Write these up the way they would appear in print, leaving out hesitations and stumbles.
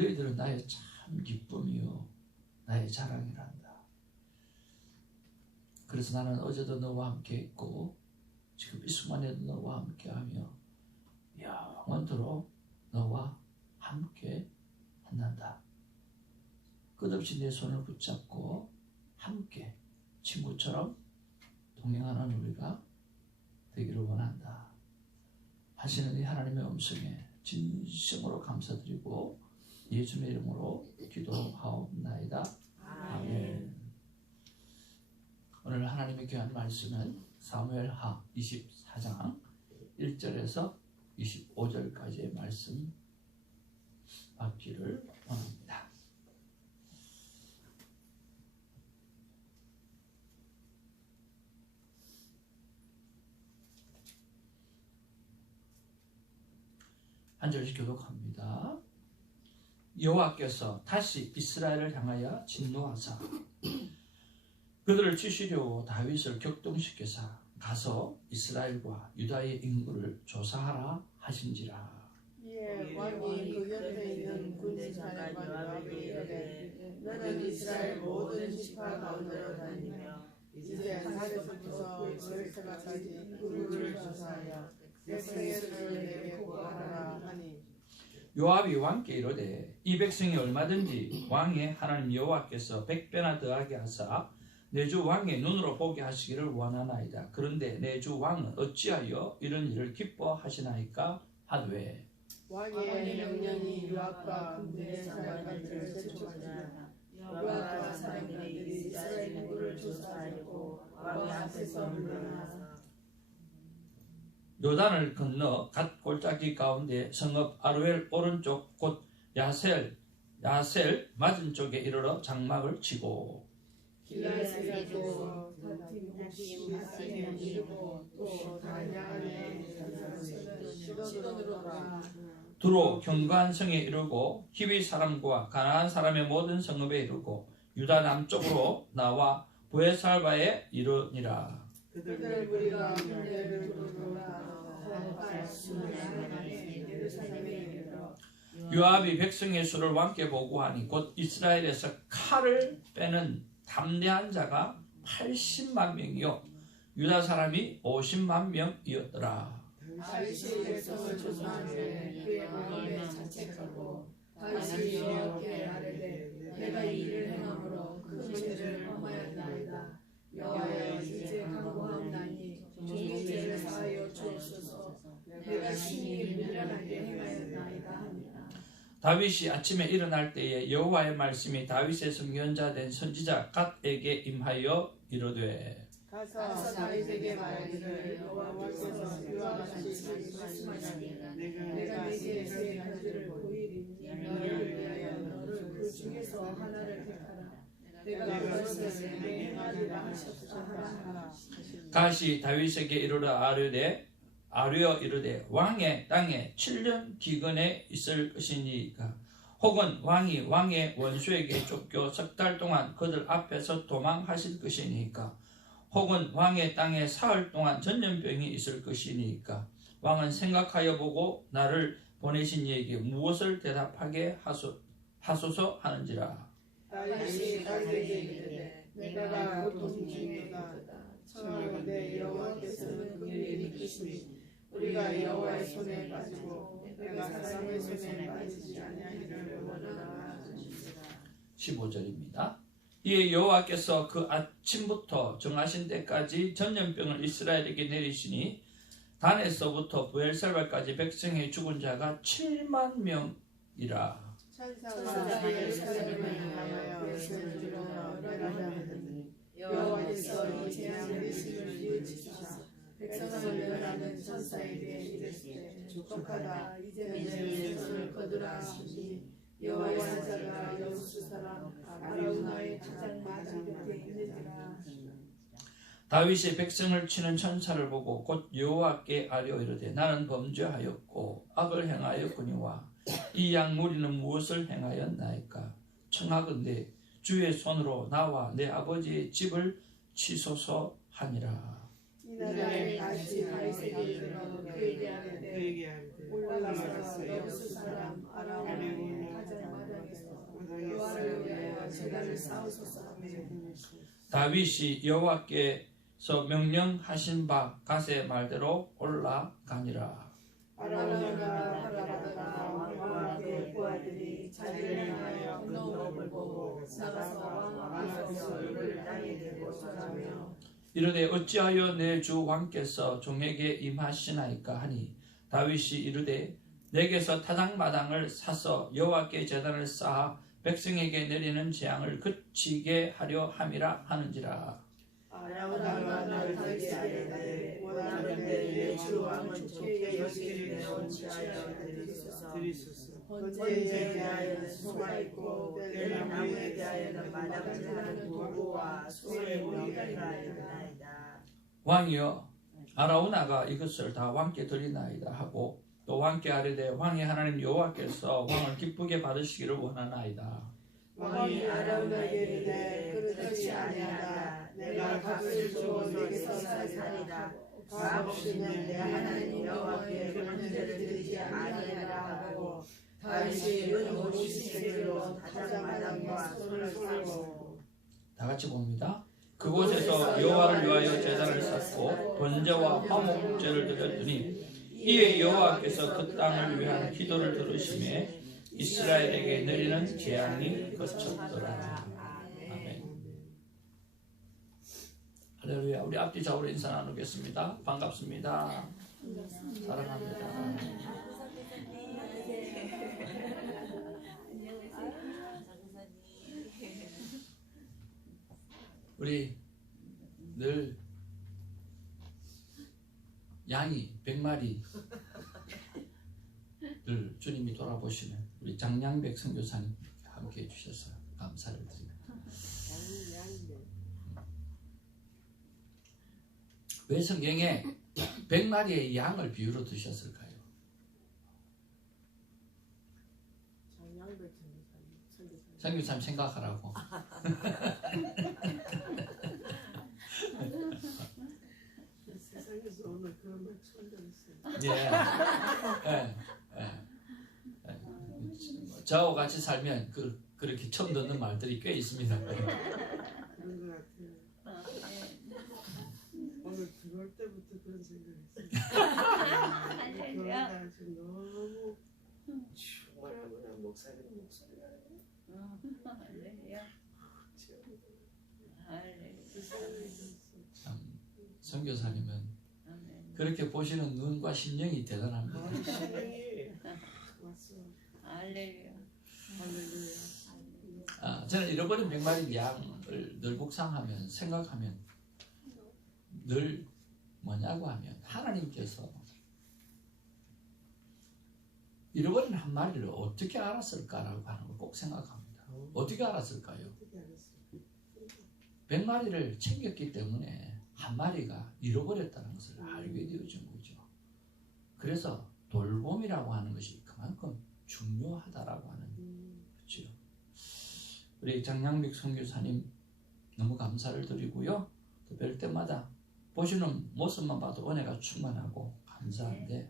너희들은 나의 참 기쁨이요 나의 자랑이란다. 그래서 나는 어제도 너와 함께 있고 지금 이 순간에도 너와 함께하며 영원토록 너와 함께 한단다. 끝없이 내 손을 붙잡고 함께 친구처럼 동행하는 우리가 되기를 원한다 하시는 이 하나님의 음성에 진심으로 감사드리고 예수님의 이름으로 기도하옵나이다. 아멘. 오늘 하나님의 귀한 말씀은 사무엘하 24장 1절에서 25절까지의 말씀 받기를 원합니다. 한 절씩 교독합니다. 여호와께서 다시 이스라엘을 향하여 진노하사 그들을 치시려고 다윗을 격동시키사 가서 이스라엘과 유다의 인구를 조사하라 하신지라. 왕이 그 옆에 있는 군사관과 요압에게 이르되 너는 이스라엘 모든 지파 가운데로 다니며 이제 가세부터 베르세바까지 인구를 조사하여 백성의 수를 내게 보고하라 하니 요압이 왕께 이르되 이 백성이 얼마든지 왕의 하나님 여호와께서 100배나 더하게 하사 내 주 왕의 눈으로 보게 하시기를 원하나이다. 그런데 내 주 왕은 어찌하여 이런 일을 기뻐하시나이까 하되 왕의 명령이 요압과 군대 사령관들을 세촉하니라. 요압과 사령관들이 이스라엘 인구를 조사하였고 왕 앞에서 물러나서 요단을 건너 갓 골짜기 가운데 성읍 아루엘 오른쪽 곧 야셀 맞은 쪽에 이르러 장막을 치고 길라앗에 이르고 다팀 하셈에 이르고 또 다냐안에 시돈으로 가 두로 견고한 성에 이르고 히위 사람과 가나안 사람의 모든 성읍에 이르고 유다 남쪽으로 나와 부에살바에 이르니라. 그들 무리가 군대를 돌아 예루살렘에 이르러 요압이 백성의 수를 왕께 보고하니 곧 이스라엘에서 칼을 빼는 담대한 자가 80만 명이요 유다 사람이 50만 명이었더라. 다윗이 백성을 조사하되 그의 마음에 자책하고 다윗이 여호와께 아뢰되 내가 이 일을 행함으로 큰 죄를 범하였나이다. 여호와여 이제 간구하옵나니 종의 죄를 사하여 주옵소서. 내가 심히 미련하게 행하였나이다 하니라. 다윗이 아침에 일어날 때에 여호와의 말씀이 다윗의 선견자 된 선지자 갓에게 임하여 이르되 가서 다윗에게 말하기를 여호와께서 이와 같이 말씀하시니 내가 네게 세 가지를 보이리니 너를 위하여 너를 그 중에서 하나를 택하라. 내가 그것을 내게 행하리라 하셨다 하라. 갓이 다윗에게 아뢰어 이르되 왕의 땅에 7년 기근에 있을 것이니까 혹은 왕이 왕의 원수에게 쫓겨 석 달 동안 그들 앞에서 도망하실 것이니까 혹은 왕의 땅에 사흘 동안 전염병이 있을 것이니까 왕은 생각하여 보고 나를 보내신 이에게 무엇을 대답하게 하소서 하는지라. 다윗이 갓에게 이르되 내가 고통 중에 있도다. 청하건대 여호와께서는 긍휼히 여기시니 우리가 여호와의 손에 빠지고 내가 사람의 손에 빠지지 아니하기를 원하노라. 15절입니다. 이에 여호와께서 그 아침부터 정하신 때까지 전염병을 이스라엘에게 내리시니 단에서부터 부엘셀바까지 백성의 죽은 자가 7만 명이라. 천사가 예루살렘을 향하여 벼슬을 들어 멸하니 여호와께서 이 재앙의 의식을 뉘우치사 백성을 멸하는 천사에게 이르시되 축복하다. 이제는 내 손을 거두라 하시니 여호와의 사자가 여호수 사람 아라우나의 가장 맞은 곁에 있느니라. 다윗이 백성을 치는 천사를 보고 곧 여호와께 아뢰어 이르되 나는 범죄하였고 악을 행하였거니와 이 양 무리는 무엇을 행하였나이까. 청하건대 주의 손으로 나와 내 아버지의 집을 치소서 하니라. 이날에 다시 다윗에게 이르러 그에게 아뢰되 올라가서 여호수 사람 아라우나의 가장 여호와를 위하여 제단을 쌓으소서. 아멘. 다윗이 여호와께서 명령하신 바 갓의 말대로 올라가니라. 아라우나가 바라다가 왕과 그의 부하들이 자기를 향하여 건너옴을 보고 나가서 왕 앞에서 이를 땅에 대고 절하며 이르되 어찌하여 내 주 왕께서 종에게 임하시나이까 하니 다윗이 이르되 내게서 타작마당을 사서 여호와께 제단을 쌓아 백성에게 내리는 재앙을 그치게 하려 함이라 하는지라. 아라우나가 다윗에게 아뢰되 원하건대 내 주 왕은 좋게 여기기를 원치하여 드리소서. 번제에 대하여는 소가 있고 뗄 나무에 대하여는 마당질 하는 도구와 소의 모이가 있나이다. 왕이여 아라우나가 이것을 다 왕께 드리나이다 하고 또 왕께 아뢰되 왕의 하나님 여호와께서 왕을 기쁘게 받으시기를 원하나이다. 왕이 아라우나에게 이르되 그릇이 아니하다. 내가 값을 주어 내게서 살리라. 값 없이는 내 하나님 여호와께 번제를 드리지 아니하리라 하고 다윗이 은 50세겔로 타작마당과 손을 썰고 다 같이 봅니다. 그곳에서 여호와를 위하여 제단을 쌓고 번제와 화목제를 드렸더니 이에 여호와께서 그 땅을 위한 기도를 들으심에 이스라엘에게 내리는 재앙이 그쳤더라. 아멘. 할렐루야. 우리 앞뒤 좌우로 인사 나누겠습니다. 반갑습니다. 사랑합니다. 우리 늘 양이 100마리 늘 주님이 돌아보시는 우리 장량백 선교사님 함께 해주셔서 감사를 드립니다. 왜 성경에 100마리의 양을 비유로 드셨을까요? 선교사님 생각하라고. 세상에서 오늘 그런 말 처음 들었어요. 저하고 같이 살면 그렇게 처음 듣는 말들이 꽤 있습니다. 그런 것 같아요. 오늘 들어올 때부터 그런 생각했어요. 그러다가 지금 너무 충만하구나. 목사님 목소리가 참 선교사님은 그렇게 보시는 눈과 심령이 대단합니다. 신령이 왔어. 할렐루야. 할렐루야. 저는 잃어버린 100마리 양을 늘 묵상하면 생각하면 늘 뭐냐고 하면 하나님께서 잃어버린 한 마리를 어떻게 알았을까라고 하는 걸 꼭 생각합니다. 어떻게 알았을까요? 100마리를 챙겼기 때문에 한 마리가 잃어버렸다는 것을 알게 되어진 거죠. 그래서 돌봄이라고 하는 것이 그만큼 중요하다라고 하는 거죠. 우리 장량백 선교사님 너무 감사를 드리고요. 또 뵐 때마다 보시는 모습만 봐도 은혜가 충만하고 감사한데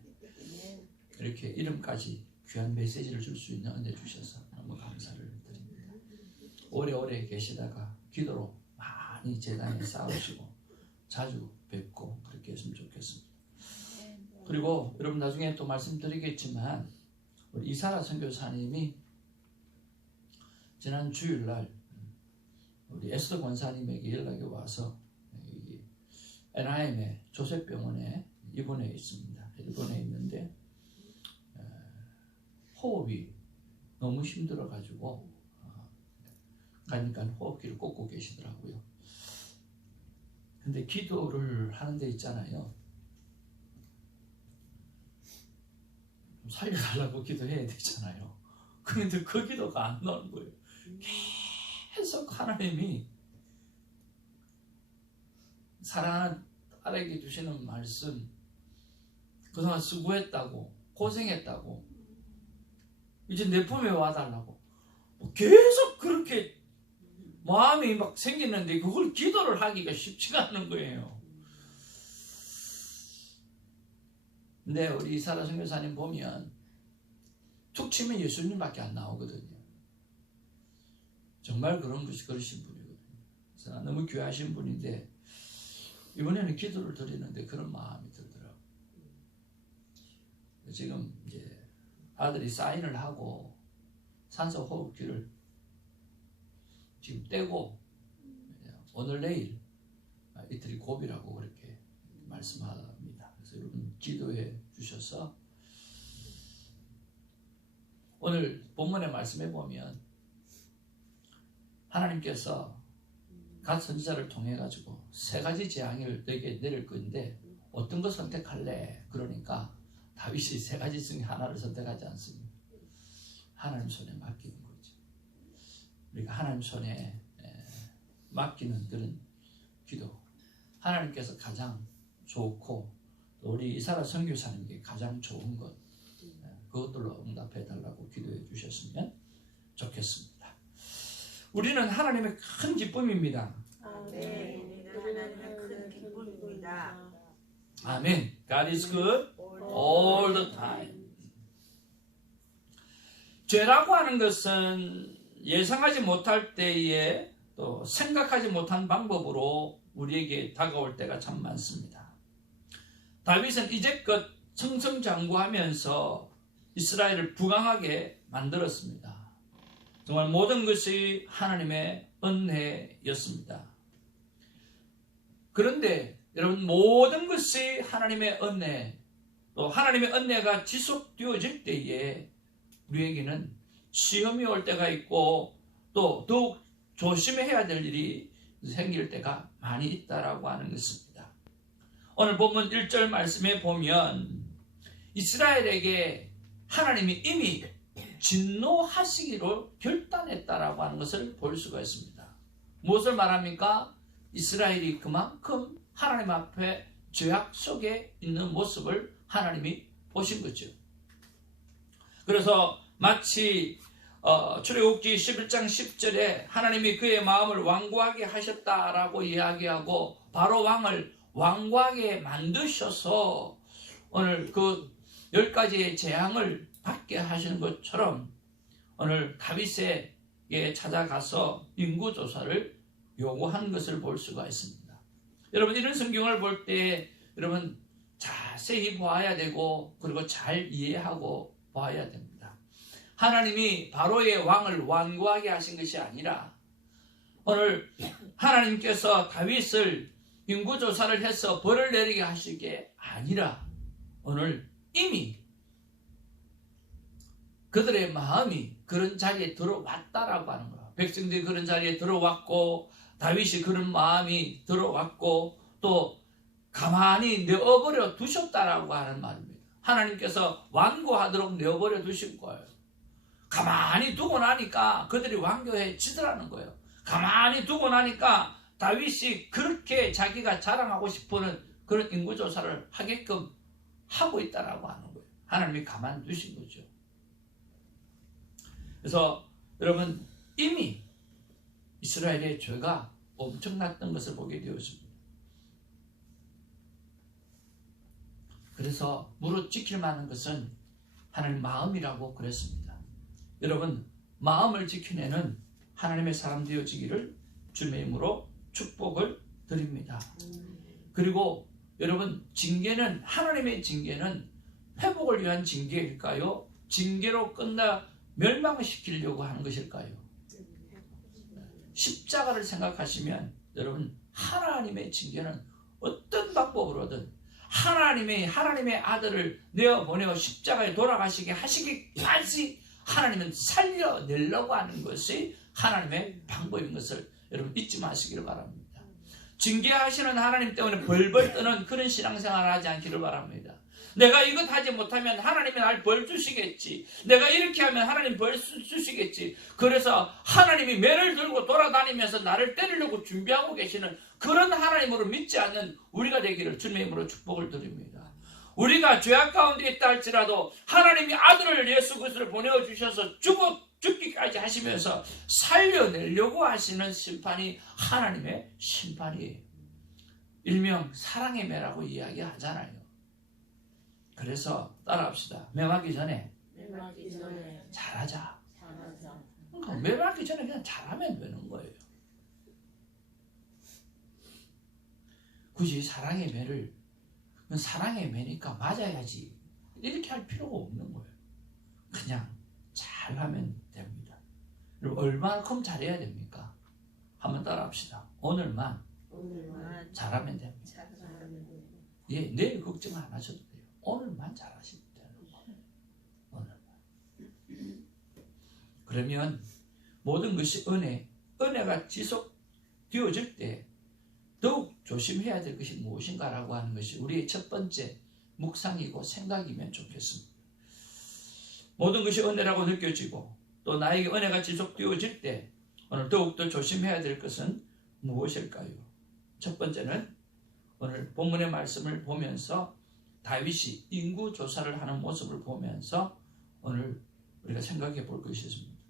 이렇게 이름까지 귀한 메시지를 줄 수 있는 은혜 주셔서 너무 감사를 드립니다. 오래오래 계시다가 기도로 많이 재단에 쌓으시고 자주 뵙고 그렇게 했으면 좋겠습니다. 그리고 여러분 나중에 또 말씀드리겠지만 우리 이사라 선교사님이 지난 주일날 우리 에스더 권사님에게 연락이 와서 NIM의 조셉병원에 입원해 있습니다. 입원해 있는데 호흡이 너무 힘들어가지고 가니까 호흡기를 꽂고 계시더라고요. 근데 기도를 하는 데 있잖아요. 살려달라고 기도해야 되잖아요. 그런데 그 기도가 안 나오는 거예요. 계속 하나님이 사랑하는 딸에게 주시는 말씀, 그동안 수고했다고, 고생했다고, 이제 내 품에 와달라고 계속 그렇게 마음이 막 생기는데 그걸 기도를 하기가 쉽지가 않은 거예요. 근데 우리 이사라 선교사님 보면 툭 치면 예수님밖에 안 나오거든요. 정말 그러신 분이거든요. 그래서 너무 귀하신 분인데 이번에는 기도를 드리는데 그런 마음이 들더라고요. 지금 이제 아들이 사인을 하고 산소 호흡기를 지금 떼고 오늘 내일 이틀이 고비라고 그렇게 말씀합니다. 그래서 여러분 기도해 주셔서 오늘 본문의 말씀해 보면 하나님께서 갓 선지자를 통해 가지고 세 가지 재앙을 너에게 내릴 건데 어떤 거 선택할래? 그러니까 다윗이 세 가지 중에 하나를 선택하지 않습니다. 하나님 손에 맡기는 거죠. 우리가 하나님 손에 맡기는 그런 기도. 하나님께서 가장 좋고 또 우리 이사라 선교사님께 가장 좋은 것 그것들로 응답해 달라고 기도해 주셨으면 좋겠습니다. 우리는 하나님의 큰 기쁨입니다. 아멘. 하나님의 큰 기쁨입니다. 아멘. God is good all the time. 죄라고 하는 것은 예상하지 못할 때에 또 생각하지 못한 방법으로 우리에게 다가올 때가 참 많습니다. 다윗은 이제껏 승승장구하면서 이스라엘을 부강하게 만들었습니다. 정말 모든 것이 하나님의 은혜였습니다. 그런데 여러분 모든 것이 하나님의 은혜 또 하나님의 은혜가 지속되어질 때에 우리에게는 시험이 올 때가 있고 또 더욱 조심해야 될 일이 생길 때가 많이 있다라고 하는 것입니다. 오늘 본문 1절 말씀에 보면 이스라엘에게 하나님이 이미 진노하시기로 결단했다라고 하는 것을 볼 수가 있습니다. 무엇을 말합니까? 이스라엘이 그만큼 하나님 앞에 죄악 속에 있는 모습을 하나님이 보신 거죠. 그래서 마치 출애굽기 11장 10절에 하나님이 그의 마음을 완고하게 하셨다라고 이야기하고 바로 왕을 완고하게 만드셔서 오늘 그 10가지의 재앙을 받게 하시는 것처럼 오늘 다윗에게 찾아가서 인구조사를 요구한 것을 볼 수가 있습니다. 여러분 이런 성경을 볼 때 여러분 자세히 보아야 되고 그리고 잘 이해하고 보아야 됩니다. 하나님이 바로의 왕을 완고하게 하신 것이 아니라 오늘 하나님께서 다윗을 인구조사를 해서 벌을 내리게 하실 게 아니라 오늘 이미 그들의 마음이 그런 자리에 들어왔다라고 하는 거예요. 백성들이 그런 자리에 들어왔고 다윗이 그런 마음이 들어왔고 또 가만히 내어버려 두셨다라고 하는 말입니다. 하나님께서 완고하도록 내어버려 두신 거예요. 가만히 두고 나니까 그들이 완고해지더라는 거예요. 가만히 두고 나니까 다윗이 그렇게 자기가 자랑하고 싶어하는 그런 인구조사를 하게끔 하고 있다라고 하는 거예요. 하나님이 가만히 두신 거죠. 그래서 여러분 이미 이스라엘의 죄가 엄청났던 것을 보게 되었습니다. 그래서 무릇 지킬 만한 것은 하나님 마음이라고 그랬습니다. 여러분 마음을 지키는 하나님의 사람 되어지기를 주님의 이름으로 축복을 드립니다. 그리고 여러분 징계는 하나님의 징계는 회복을 위한 징계일까요? 징계로 끝나 멸망시키려고 하는 것일까요? 십자가를 생각하시면 여러분 하나님의 징계는 어떤 방법으로든 하나님의 아들을 내어보내어 십자가에 돌아가시게 하시기까지 하나님은 살려내려고 하는 것이 하나님의 방법인 것을 여러분 잊지 마시기를 바랍니다. 징계하시는 하나님 때문에 벌벌 떠는 그런 신앙생활을 하지 않기를 바랍니다. 내가 이것 하지 못하면 하나님이 날 벌 주시겠지. 내가 이렇게 하면 하나님 벌 주시겠지. 그래서 하나님이 매를 들고 돌아다니면서 나를 때리려고 준비하고 계시는 그런 하나님으로 믿지 않는 우리가 되기를 주님의 이름으로 축복을 드립니다. 우리가 죄악 가운데 있다 할지라도 하나님이 아들을 예수 그리스도를 보내주셔서 죽기까지 하시면서 살려내려고 하시는 심판이 하나님의 심판이에요. 일명 사랑의 매라고 이야기하잖아요. 그래서 따라합시다. 맹하기 전에 잘하자. 매 받기 전에 그냥 잘하면 되는 거예요. 굳이 사랑의 매를 사랑의 매니까 맞아야지 이렇게 할 필요가 없는 거예요. 그냥 잘하면 됩니다. 그리고 얼마큼 잘해야 됩니까? 한번 따라합시다. 오늘만 잘하면 됩니다. 예, 내일 걱정 안 하셔도 돼요. 오늘만 잘하시면 되는 거예요. 오늘만. 그러면 모든 것이 은혜가 지속되어질 때 더욱 조심해야 될 것이 무엇인가라고 하는 것이 우리의 첫 번째 묵상이고 생각이면 좋겠습니다. 모든 것이 은혜라고 느껴지고 또 나에게 은혜가 지속되어질 때 오늘 더욱더 조심해야 될 것은 무엇일까요? 첫 번째는 오늘 본문의 말씀을 보면서 다윗이 인구조사를 하는 모습을 보면서 오늘 우리가 생각해 볼 것이 있습니다.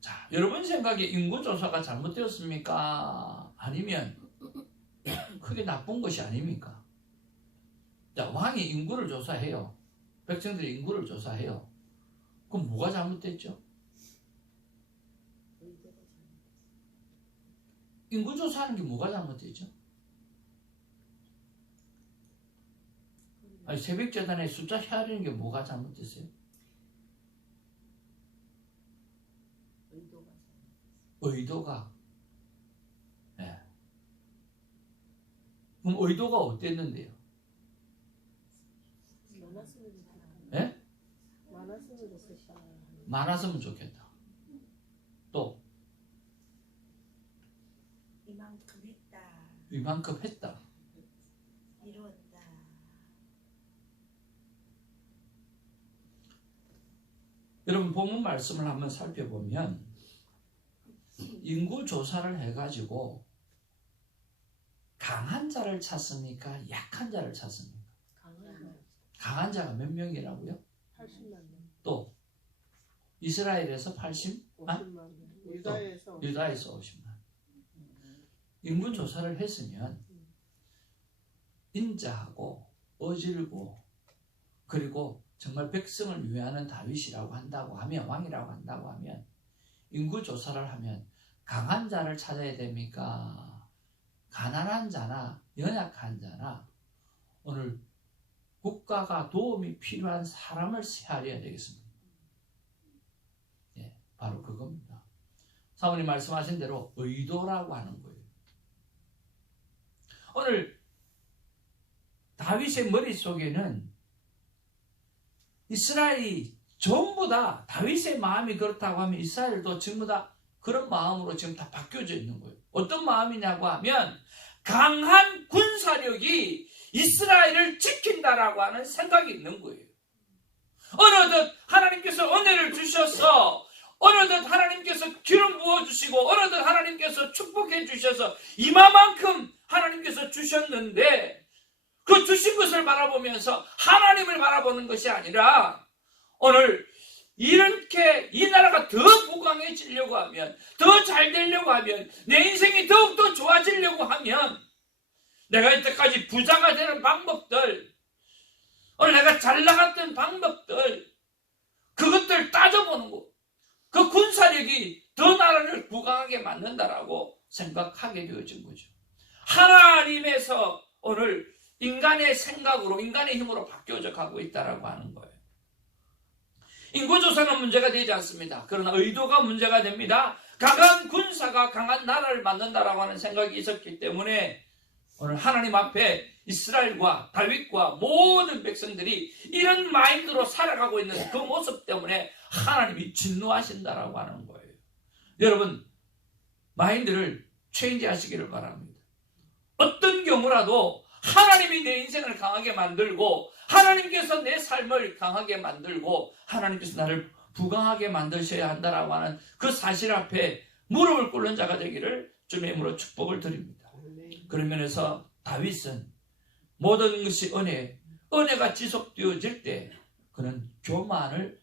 자, 여러분 생각에 인구조사가 잘못되었습니까? 아니면 크게 나쁜 것이 아닙니까? 자, 왕이 인구를 조사해요. 백성들이 인구를 조사해요. 그럼 뭐가 잘못됐죠? 인구 조사하는 게 뭐가 잘못됐죠? 아니, 새벽재단에 숫자 헤아리는 게 뭐가 잘못됐어요? 의도가. 네. 그럼 의도가 어땠는데요? 네? 많았으면 좋겠다. 또 이만큼 했다. 이루었다. 여러분 본문 말씀을 한번 살펴보면 인구 조사를 해가지고 강한 자를 찾습니까? 약한 자를 찾습니까? 강한 자가 몇 명이라고요? 80만 명. 또 이스라엘에서 80만? 50만 명. 유다에서 50만. 인구 조사를 했으면 인자하고 어질고 그리고 정말 백성을 위하는 다윗이라고 한다고 하면 왕이라고 한다고 하면 인구 조사를 하면 강한 자를 찾아야 됩니까? 가난한 자나 연약한 자나 오늘 국가가 도움이 필요한 사람을 헤아려야 되겠습니다. 예, 바로 그겁니다. 사모님 말씀하신 대로 의도라고 하는 거예요. 오늘 다윗의 머릿속에는 이스라엘이 전부 다 다윗의 마음이 그렇다고 하면 이스라엘도 전부 다 그런 마음으로 지금 다 바뀌어져 있는 거예요. 어떤 마음이냐고 하면 강한 군사력이 이스라엘을 지킨다라고 하는 생각이 있는 거예요. 어느덧 하나님께서 은혜를 주셔서 어느덧 하나님께서 기름 부어주시고 어느덧 하나님께서 축복해 주셔서 이마만큼 하나님께서 주셨는데 그 주신 것을 바라보면서 하나님을 바라보는 것이 아니라 오늘 이렇게 이 나라가 더 부강해지려고 하면 더 잘 되려고 하면 내 인생이 더욱더 좋아지려고 하면 내가 이때까지 부자가 되는 방법들 오늘 내가 잘 나갔던 방법들 그것들 따져보는 거 그 군사력이 더 나라를 부강하게 만든다라고 생각하게 되어진 거죠. 하나님에서 오늘 인간의 생각으로 인간의 힘으로 바뀌어져 가고 있다라고 하는 거예요. 인구조사는 문제가 되지 않습니다. 그러나 의도가 문제가 됩니다. 강한 군사가 강한 나라를 만든다라고 하는 생각이 있었기 때문에 오늘 하나님 앞에 이스라엘과 다윗과 모든 백성들이 이런 마인드로 살아가고 있는 그 모습 때문에 하나님이 진노하신다라고 하는 거예요. 여러분 마인드를 체인지 하시기를 바랍니다. 어떤 경우라도 하나님이 내 인생을 강하게 만들고 하나님께서 내 삶을 강하게 만들고 하나님께서 나를 부강하게 만드셔야 한다라고 하는 그 사실 앞에 무릎을 꿇는 자가 되기를 주님의 이름으로 축복을 드립니다. 그런 면에서 다윗은 모든 것이 은혜가 지속되어질 때 그는 교만을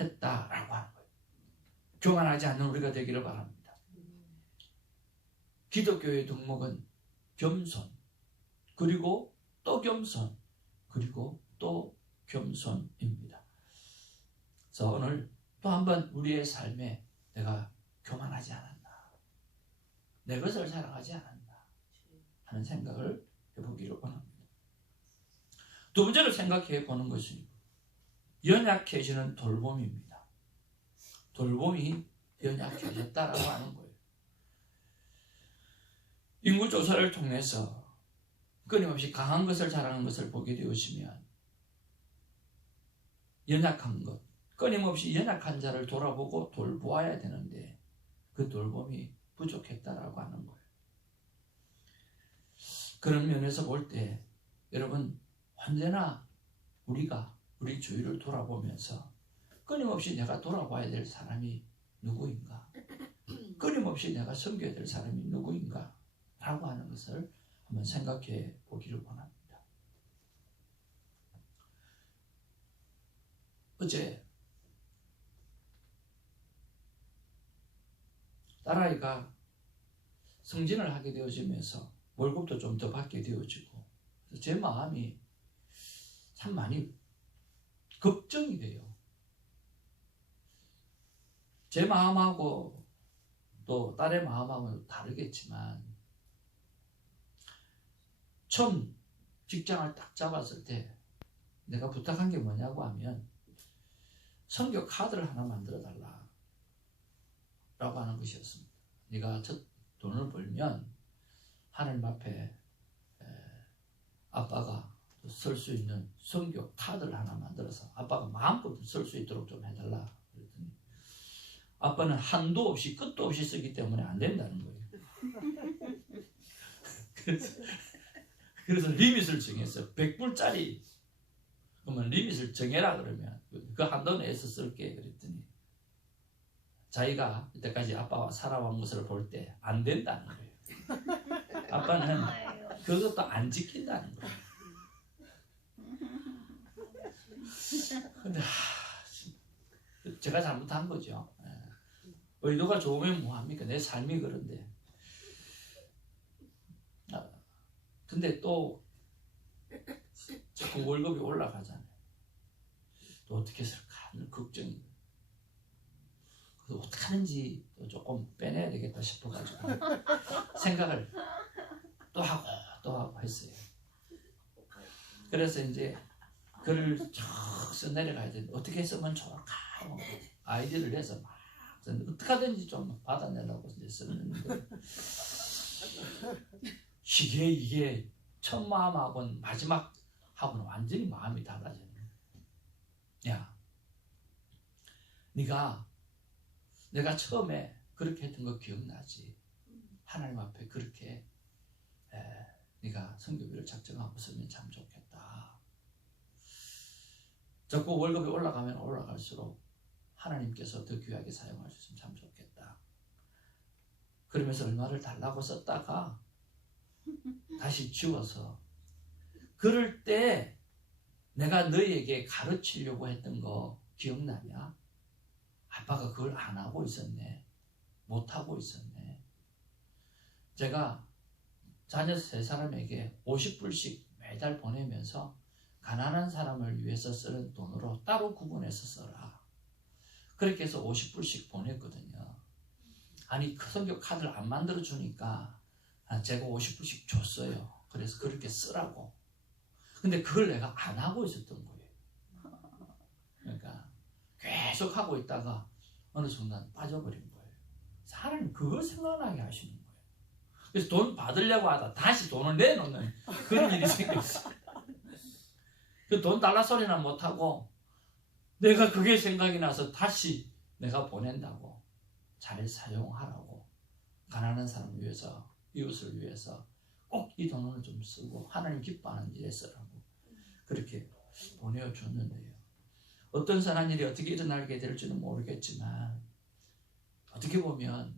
했다라고 하는 거예요. 교만하지 않는 우리가 되기를 바랍니다. 기독교의 덕목은 겸손 그리고 또 겸손 그리고 또 겸손입니다. 그래서 오늘 또 한번 우리의 삶에 내가 교만하지 않았나, 내 것을 자랑하지 않았나 하는 생각을 해보기를 원합니다. 두 번째로 생각해 보는 것이 연약해지는 돌봄입니다. 돌봄이 연약해졌다라고 하는 거예요. 인구조사를 통해서 끊임없이 강한 것을 자랑하는 것을 보게 되었으면 연약한 것, 끊임없이 연약한 자를 돌아보고 돌보아야 되는데 그 돌봄이 부족했다라고 하는 거예요. 그런 면에서 볼 때 여러분 언제나 우리가 우리 주위를 돌아보면서 끊임없이 내가 돌아봐야 될 사람이 누구인가, 끊임없이 내가 섬겨야 될 사람이 누구인가 라고 하는 것을 한번 생각해 보기를 원합니다. 어제 딸아이가 승진을 하게 되어지면서 월급도 좀 더 받게 되어지고 제 마음이 참 많이 걱정이 돼요. 제 마음하고 또 딸의 마음하고는 다르겠지만 처음 직장을 딱 잡았을 때 내가 부탁한 게 뭐냐고 하면 선교 카드를 하나 만들어 달라 라고 하는 것이었습니다. 네가 저 돈을 벌면 하나님 앞에 아빠가 쓸 수 있는 선교 카드를 하나 만들어서 아빠가 마음껏 쓸 수 있도록 좀 해달라 그랬더니 아빠는 한도 없이 끝도 없이 쓰기 때문에 안 된다는 거예요. 그래서 리밋을 정했어요. 100불짜리 그러면 리밋을 정해라 그러면 그 한도 내에서 쓸게 그랬더니 자기가 이때까지 아빠와 살아온 것을 볼 때 안 된다는 거예요. 아빠는 그것도 안 지킨다는 거예요. 근데 제가 잘못한 거죠. 의도가 좋으면 뭐합니까? 내 삶이 그런데. 근데 또 자꾸 월급이 올라가잖아요. 또 어떻게 쓸까 하는 걱정이. 그래서 어떻게 하는지 조금 빼내야 되겠다 싶어가지고 생각을 또 하고 했어요. 그래서 이제 글을 쭉 써 내려가야 되는데 어떻게 쓰면 좋을까 아이디어를 내서 막 어떻게 하든지 좀 받아내려고 이제 썼는데 이게 첫 마음하고는 마지막하고는 완전히 마음이 달라져요. 야, 내가 처음에 그렇게 했던 거 기억나지? 하나님 앞에 그렇게 네가 선교비를 작정하고 쓰면 참 좋겠다. 자꾸 월급이 올라가면 올라갈수록 하나님께서 더 귀하게 사용할 수 있으면 참 좋겠다. 그러면서 얼마를 달라고 썼다가 다시 지워서 그럴 때 내가 너희에게 가르치려고 했던 거 기억나냐? 아빠가 그걸 안 하고 있었네. 못 하고 있었네. 제가 자녀 3사람에게 50불씩 매달 보내면서 가난한 사람을 위해서 쓰는 돈으로 따로 구분해서 써라. 그렇게 해서 50불씩 보냈거든요. 아니 그 선교 카드를 안 만들어 주니까 제가 50불씩 줬어요. 그래서 그렇게 쓰라고. 근데 그걸 내가 안 하고 있었던 거예요. 그러니까 계속 하고 있다가 어느 순간 빠져버린 거예요. 하나님 그걸 생각나게 하시는 거예요. 그래서 돈 받으려고 하다 다시 돈을 내놓는 그런 일이 생겼어요. 그 돈 달라 소리나 못하고 내가 그게 생각이 나서 다시 내가 보낸다고 잘 사용하라고 가난한 사람을 위해서 이웃을 위해서 꼭 이 돈을 좀 쓰고 하나님 기뻐하는 일에 쓰라고 그렇게 보내줬는데요. 어떤 선한 일이 어떻게 일어나게 될지는 모르겠지만 어떻게 보면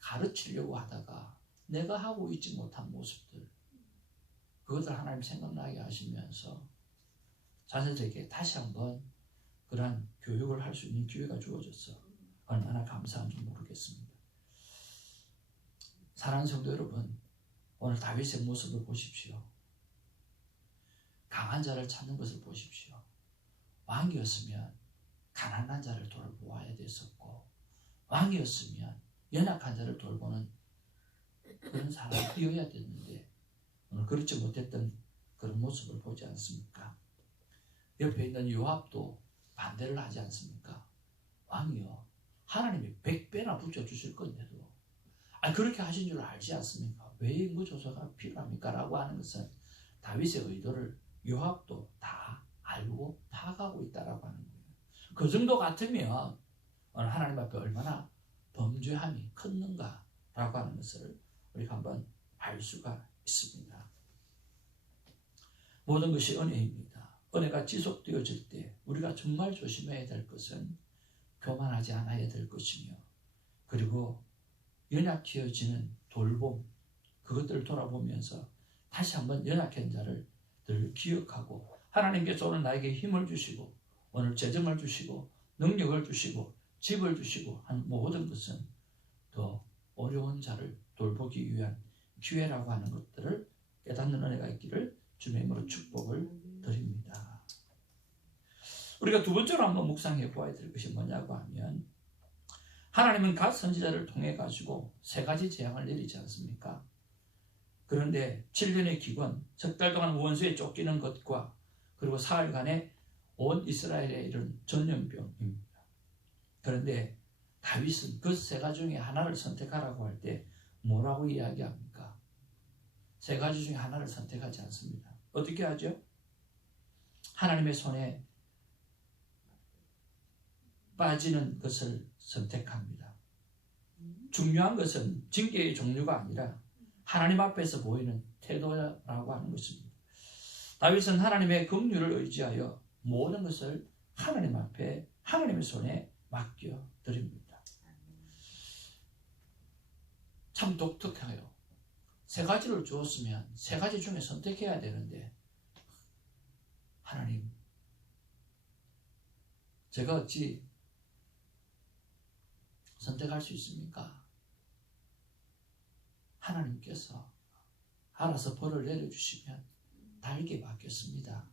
가르치려고 하다가 내가 하고 있지 못한 모습들 그것을 하나님 생각나게 하시면서 자녀들에게 다시 한번 그러한 교육을 할 수 있는 기회가 주어졌어. 얼마나 감사한지 모르겠습니다. 사랑하는 성도 여러분, 오늘 다윗의 모습을 보십시오. 강한 자를 찾는 것을 보십시오. 왕이었으면 가난한 자를 돌보아야 됐었고 왕이었으면 연약한 자를 돌보는 그런 사람이어야 됐는데 오늘 그렇지 못했던 그런 모습을 보지 않습니까? 옆에 있는 요압도 반대를 하지 않습니까? 왕이요, 하나님이 100배나 붙여주실 건데도 그렇게 하신 줄 알지 않습니까? 왜 인구조사가 필요합니까? 라고 하는 것은 다윗의 의도를 요압도 다 알고 파악하고 있다라고 하는 거예요. 그 정도 같으면 하나님 앞에 얼마나 범죄함이 컸는가 라고 하는 것을 우리가 한번 알 수가 있습니다. 모든 것이 은혜입니다. 은혜가 지속되어질 때 우리가 정말 조심해야 될 것은 교만하지 않아야 될 것이며, 그리고 연약해지는 돌봄, 그것들을 돌아보면서 다시 한번 연약한 자를 늘 기억하고, 하나님께서 오늘 나에게 힘을 주시고 오늘 재정을 주시고 능력을 주시고 집을 주시고 한 모든 것은 더 어려운 자를 돌보기 위한 기회라고 하는 것들을 깨닫는 은혜가 있기를 주님의 이름으로 축복을 드립니다. 우리가 두 번째로 한번 묵상해 보아야 될 것이 뭐냐고 하면, 하나님은 갓 선지자를 통해 가지고 세 가지 재앙을 내리지 않습니까? 그런데 7년의 기근, 석 달 동안 원수에 쫓기는 것과 그리고 사흘간의 온 이스라엘에 이른 전염병입니다. 그런데 다윗은 그 세 가지 중에 하나를 선택하라고 할 때 뭐라고 이야기합니까? 세 가지 중에 하나를 선택하지 않습니다. 어떻게 하죠? 하나님의 손에 빠지는 것을 선택합니다. 중요한 것은 징계의 종류가 아니라 하나님 앞에서 보이는 태도라고 하는 것입니다. 다윗은 하나님의 긍휼을 의지하여 모든 것을 하나님 앞에 하나님의 손에 맡겨드립니다. 참 독특해요. 세 가지를 주었으면 세 가지 중에 선택해야 되는데, 하나님, 제가 어찌 선택할 수 있습니까? 하나님께서 알아서 벌을 내려주시면 달게 맡겼습니다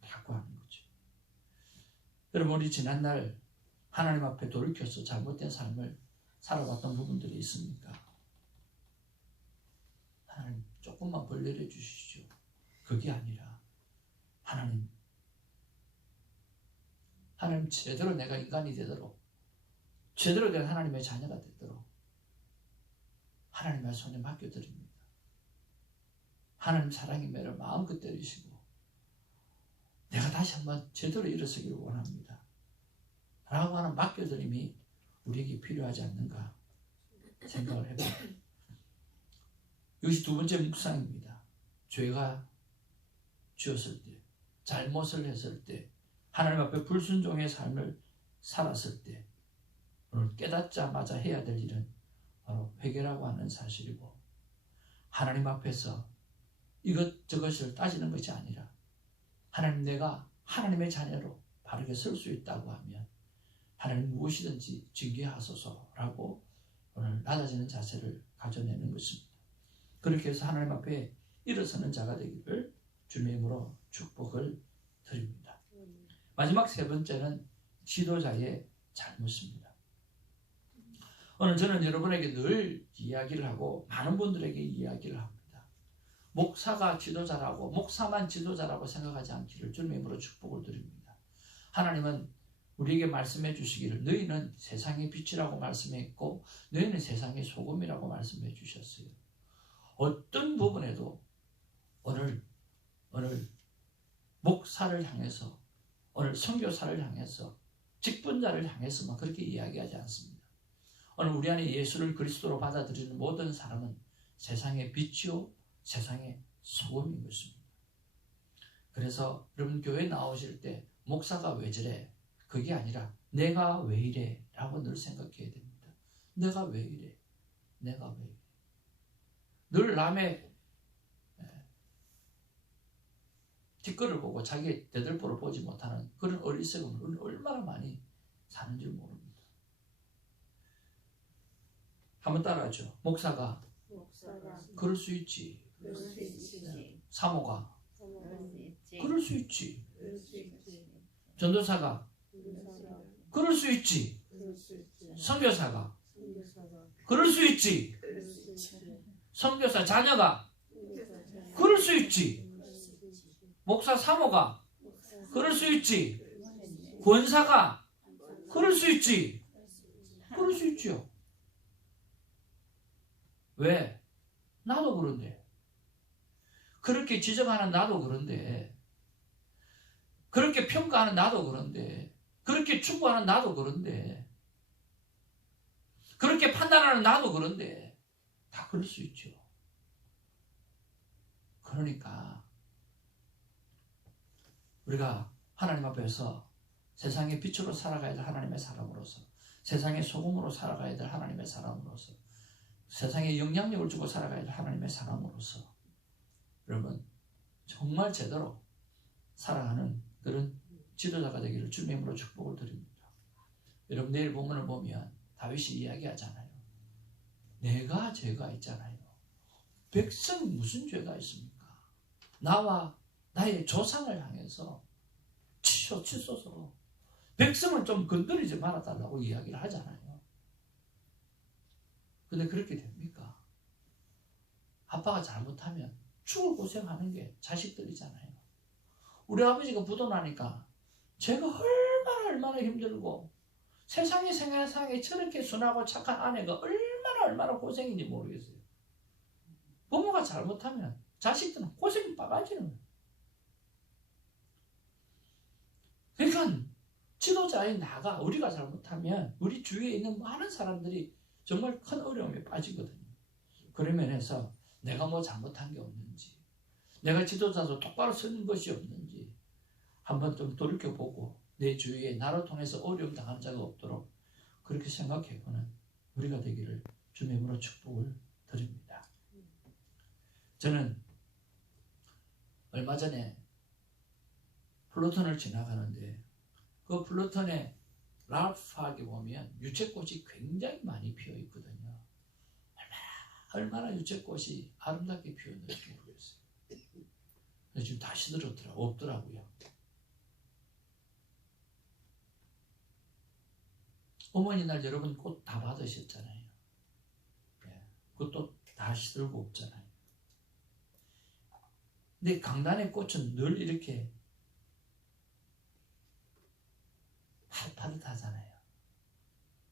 라고 하는 거죠. 여러분, 우리 지난날 하나님 앞에 돌이켜서 잘못된 삶을 살아왔던 부분들이 있습니까? 하나님, 조금만 벌 내려주시죠. 그게 아니라 하나님 제대로 내가 인간이 되도록, 제대로 된 하나님의 자녀가 되도록 하나님의 손에 맡겨드립니다. 하나님 사랑의 매를 마음껏 때리시고 내가 다시 한번 제대로 일어서기를 원합니다 라고 하는 맡겨드림이 우리에게 필요하지 않는가 생각을 해봅니다. 이것이 두 번째 묵상입니다. 죄가 지었을 때, 잘못을 했을 때, 하나님 앞에 불순종의 삶을 살았을 때 오늘 깨닫자마자 해야 될 일은 바로 회개라고 하는 사실이고, 하나님 앞에서 이것저것을 따지는 것이 아니라 하나님, 내가 하나님의 자녀로 바르게 설 수 있다고 하면 하나님 무엇이든지 징계하소서라고 오늘 낮아지는 자세를 가져내는 것입니다. 그렇게 해서 하나님 앞에 일어서는 자가 되기를 주님의 이름으로 축복을 드립니다. 마지막 세 번째는 지도자의 잘못입니다. 오늘 저는 여러분에게 늘 이야기를 하고 많은 분들에게 이야기를 합니다. 목사가 지도자라고, 목사만 지도자라고 생각하지 않기를 주님의 이름으로 축복을 드립니다. 하나님은 우리에게 말씀해 주시기를 너희는 세상의 빛이라고 말씀했고 너희는 세상의 소금이라고 말씀해 주셨어요. 어떤 부분에도 오늘 목사를 향해서, 오늘 선교사를 향해서, 직분자를 향해서만 그렇게 이야기하지 않습니다. 오늘 우리 안에 예수를 그리스도로 받아들이는 모든 사람은 세상의 빛이요 세상의 소금인 것입니다. 그래서 여러분 교회 나오실 때 목사가 왜 저래? 그게 아니라 내가 왜 이래? 라고 늘 생각해야 됩니다. 내가 왜 이래? 내가 왜 이래? 늘 남의 뒷거를 보고 자기의 대들보를 보지 못하는 그런 어리석음을 얼마나 많이 사는 줄 모릅니다. 한번 따라하죠. 목사가 그럴 수 있지. 사모가 그럴 수 있지. 전도사가 그럴 수 있지. 선교사가 그럴 수 있지. 선교사 자녀가 그럴 수 있지. 목사 사모가 그럴 수 있지. 권사가 그럴 수 있지. 그럴 수 있죠. 왜? 나도 그런데. 그렇게 지적하는 나도 그런데. 그렇게 평가하는 나도 그런데. 그렇게 충고하는 나도 그런데. 그렇게 판단하는 나도 그런데. 다 그럴 수 있죠. 그러니까 우리가 하나님 앞에서 세상의 빛으로 살아가야 될 하나님의 사람으로서, 세상의 소금으로 살아가야 될 하나님의 사람으로서, 세상에 영향력을 주고 살아가야 될 하나님의 사람으로서 여러분 정말 제대로 살아가는 그런 지도자가 되기를 주님의 이름으로 축복을 드립니다. 여러분 내일 본문을 보면 다윗이 이야기하잖아요. 내가 죄가 있잖아요. 백성이 무슨 죄가 있습니까? 나와 나의 조상을 향해서 치소서 백성을 좀 건드리지 말아달라고 이야기를 하잖아요. 근데 그렇게 됩니까? 아빠가 잘못하면 죽을 고생하는 게 자식들이잖아요. 우리 아버지가 부도나니까 제가 얼마나 힘들고 세상에 생활상에 저렇게 순하고 착한 아내가 얼마나 고생인지 모르겠어요. 부모가 잘못하면 자식들은 고생이 빠가지는 거예요. 그러니까 지도자인 나가 우리가 잘못하면 우리 주위에 있는 많은 사람들이 정말 큰 어려움에 빠지거든요. 그런 면에서 내가 뭐 잘못한 게 없는지, 내가 지도자도 똑바로 서는 것이 없는지 한번 좀 돌이켜보고 내 주위에 나를 통해서 어려움 당한 자가 없도록 그렇게 생각해보는 우리가 되기를 주님의 이름으로 축복을 드립니다. 저는 얼마 전에 플루톤을 지나가는데 그 플루톤에 랄프하게 보면 유채꽃이 굉장히 많이 피어 있거든요. 얼마나 유채꽃이 아름답게 피었는지 모르겠어요. 근데 지금 다 없더라고요. 어머니날 여러분 꽃 다 받으셨잖아요. 네, 그것도 다 시들고 없잖아요. 근데 강단의 꽃은 늘 이렇게 파릇파릇하잖아요.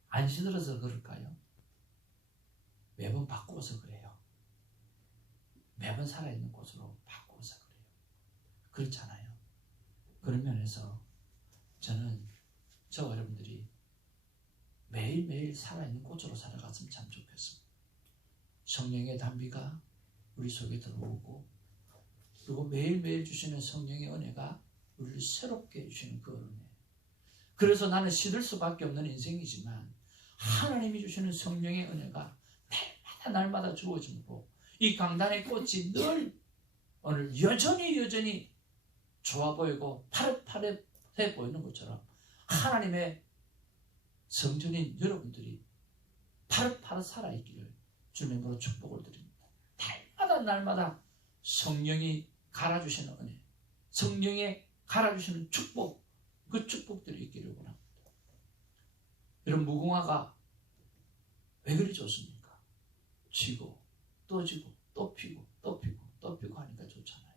안 시들어서 그럴까요? 매번 바꾸어서 그래요. 매번 살아있는 꽃으로 바꾸어서 그래요. 그렇잖아요. 그런 면에서 저는 저와 여러분들이 매일매일 살아있는 꽃으로 살아갔으면 참 좋겠습니다. 성령의 단비가 우리 속에 들어오고 그리고 매일매일 주시는 성령의 은혜가 우리를 새롭게 해주시는 그 은혜. 그래서 나는 시들 수밖에 없는 인생이지만 하나님이 주시는 성령의 은혜가 날마다 주어짐으로 이 강단의 꽃이 늘 오늘 여전히 좋아 보이고 파릇파릇해 보이는 것처럼 하나님의 성전인 여러분들이 파릇파릇 살아있기를 주님으로 축복을 드립니다. 날마다 성령이 갈아주시는 은혜, 성령의 갈아주시는 축복, 그 축복들이 있기를 원합니다. 이런 무궁화가 왜 그리 좋습니까? 지고 또 지고 또 피고 또 피고 또 피고 하니까 좋잖아요.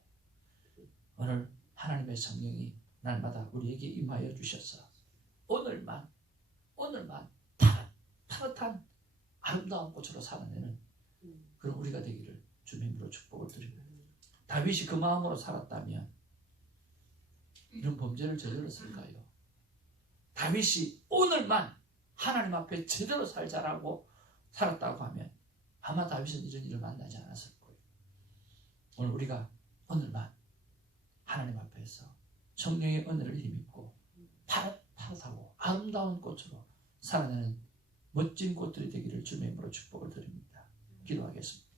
오늘 하나님의 성령이 날마다 우리에게 임하여 주셔서 오늘만 파릇한 아름다운 꽃으로 살아내는 그런 우리가 되기를 주님으로 축복을 드립니다. 다윗이 그 마음으로 살았다면 이런 범죄를 저질렀을까요? 다윗이 오늘만 하나님 앞에 제대로 살자라고 살았다고 하면 아마 다윗은 이런 일을 만나지 않았을 거예요. 오늘 우리가 오늘만 하나님 앞에서 성령의 은혜를 힘입고 파릇파릇하고 아름다운 꽃으로 살아내는 멋진 꽃들이 되기를 주님의 이름으로 축복을 드립니다. 기도하겠습니다.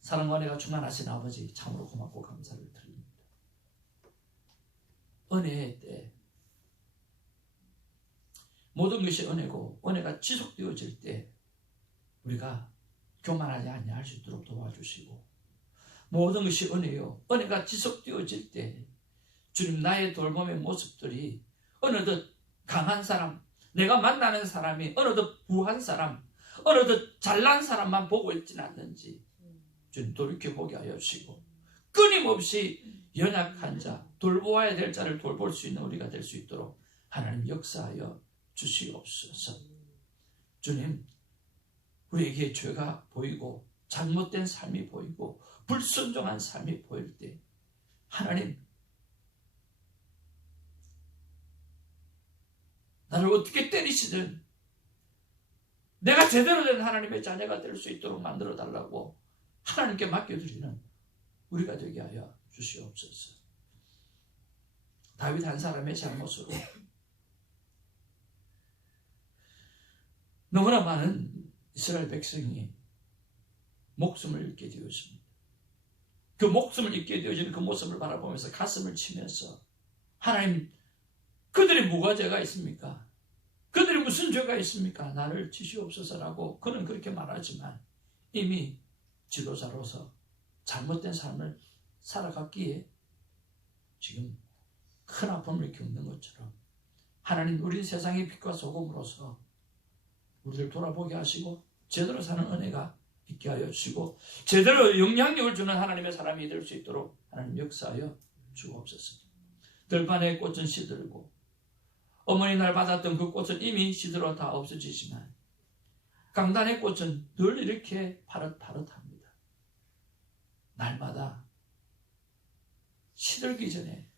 사랑과 은혜가 충만하신 아버지 참으로 고맙고 감사를 드립니다. 은혜의 때 모든 것이 은혜고 은혜가 지속되어질 때 우리가 교만하지 않냐 할 수 있도록 도와주시고 모든 것이 은혜요 은혜가 지속되어질 때 주님 나의 돌봄의 모습들이 어느덧 강한 사람 내가 만나는 사람이 어느덧 부한 사람, 어느덧 잘난 사람만 보고 있지는 않는지 주님 돌이켜보게 하여 주시고, 끊임없이 연약한 자, 돌보아야 될 자를 돌볼 수 있는 우리가 될 수 있도록 하나님 역사하여 주시옵소서. 주님, 우리에게 죄가 보이고 잘못된 삶이 보이고 불순종한 삶이 보일 때 하나님, 나를 어떻게 때리시든 내가 제대로 된 하나님의 자녀가 될 수 있도록 만들어 달라고 하나님께 맡겨드리는 우리가 되게 하여 주시옵소서. 다윗 한 사람의 잘못으로 너무나 많은 이스라엘 백성이 목숨을 잃게 되었습니다. 그 목숨을 잃게 되어지는 그 모습을 바라보면서 가슴을 치면서, 하나님, 그들이 뭐가 죄가 있습니까? 그들이 무슨 죄가 있습니까? 나를 지시옵소서라고 그는 그렇게 말하지만 이미 지도자로서 잘못된 삶을 살아갔기에 지금 큰 아픔을 겪는 것처럼, 하나님, 우리 세상의 빛과 소금으로서 우리를 돌아보게 하시고 제대로 사는 은혜가 있게 하여 주시고 제대로 영향력을 주는 하나님의 사람이 될 수 있도록 하나님 역사하여 주옵소서. 들판의 꽃은 시들고 어머니 날 받았던 그 꽃은 이미 시들어 다 없어지지만 강단의 꽃은 늘 이렇게 파릇파릇합니다. 날마다 시들기 전에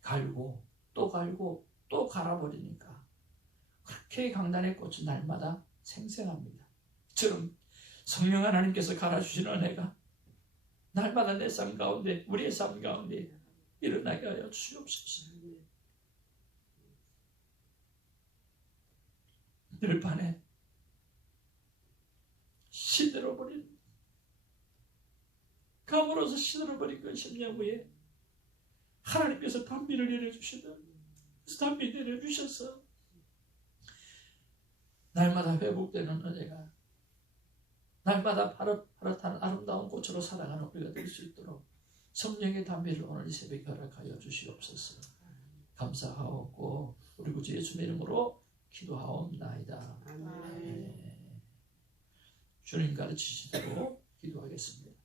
갈고 또 갈아버리니까 그렇게 강단의 꽃은 날마다 생생합니다. 처럼 성령 하나님께서 갈아주시는 은혜가 날마다 내 삶 가운데, 우리의 삶 가운데 일어나게 하여 주시옵소서. 들판에 시들어버린, 감으로서 시들어버린 그 심령위에 하나님께서 단비를 내려주시던, 그 단비 내려주셔서 날마다 회복되는 은혜가, 날마다 파릇파릇한 아름다운 꽃으로 살아가는 우리가 될 수 있도록 성령의 단비를 오늘 이 새벽에 허락하여 주시옵소서. 감사하옵고 우리 구주 예수의 이름으로 기도하옵나이다. 아멘. 주님 가르치시도록 기도하겠습니다.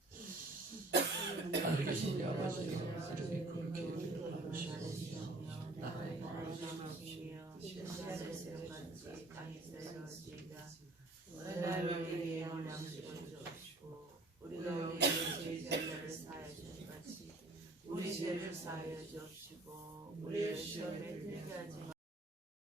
하늘에 계신 우리 아버지여,